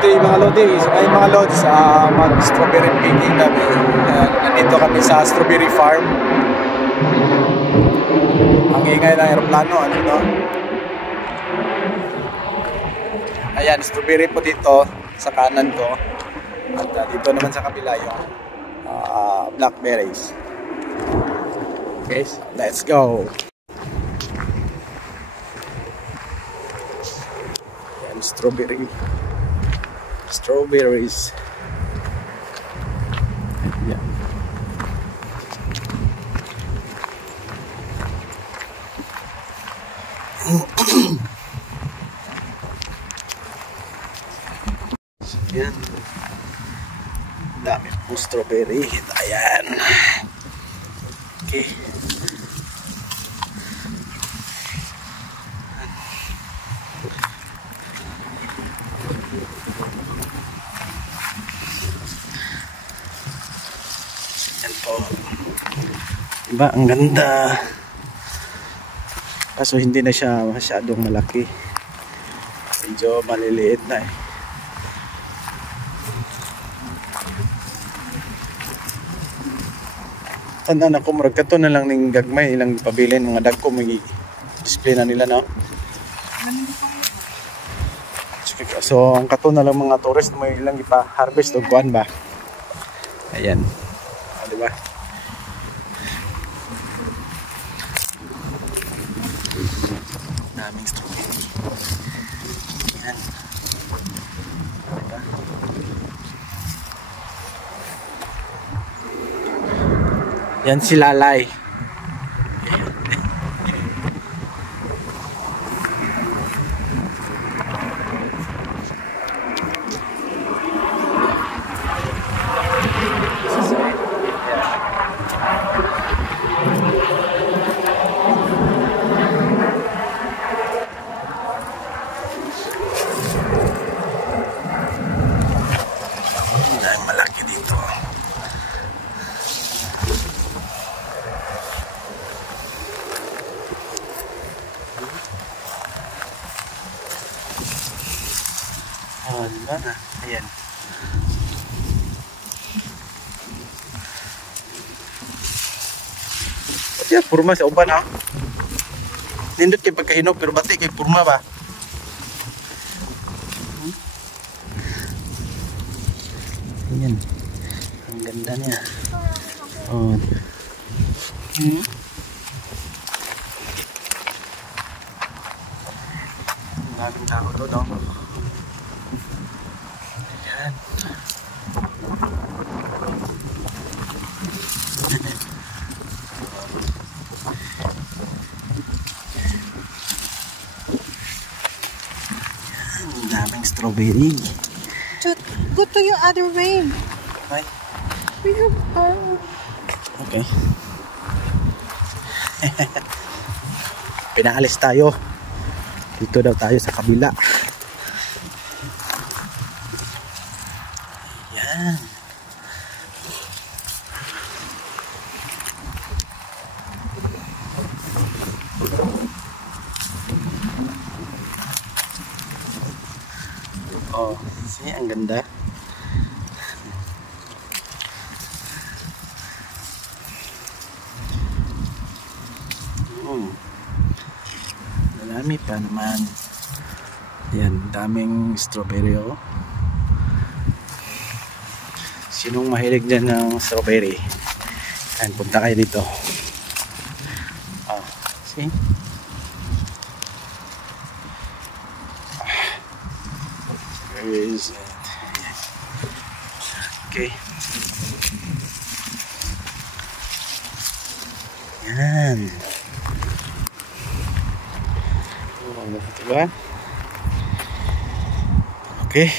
Okay mga lodi, ay mga lods, mag-strawberry picking kami. Nandito kami sa strawberry farm. Ang ingay ng aeroplano, ano no? Ayan, strawberry po dito sa kanan ko. At dito naman sa kabila yung blackberries. Okay, so let's go. Ayan, strawberries. Ayan. Ayan. Dami po strawberry. Ayan. Okay. Ayan po. Diba? Ang ganda. Kaso hindi na siya masyadong malaki. Medyo maliliit na eh. Tandaan ako, murag kato na lang ning gagmay ilang pabilin mga dagko may display na nila no. So ang kato na lang mga tourist may ilang ipa-harvest og kuan ba. Ayan. Di ba? Daming strawberry. Ayan. Diba? Yan si Lalay. Malaki dito. Diba na? Ayan. Pati yan, purma sa uban ha. Nindot kay pagkahinog pero bati kay purma ba? Ayan. Ang ganda niya. Oh. Ang daming tao doon, no? Ayan. Ang daming strawberry. Go to your other way. Hi. We have Okay. Pinaalis tayo. Dito daw tayo sa kabila. Yan. Oh, see, ang ganda. Marami pa naman. Yan, daming strawberry oh. Sinong mahilig dyan ng strawberry? Yan, punta kayo dito. Oh, see? Where is it? Okay. Yan. Oh, diba? Okay.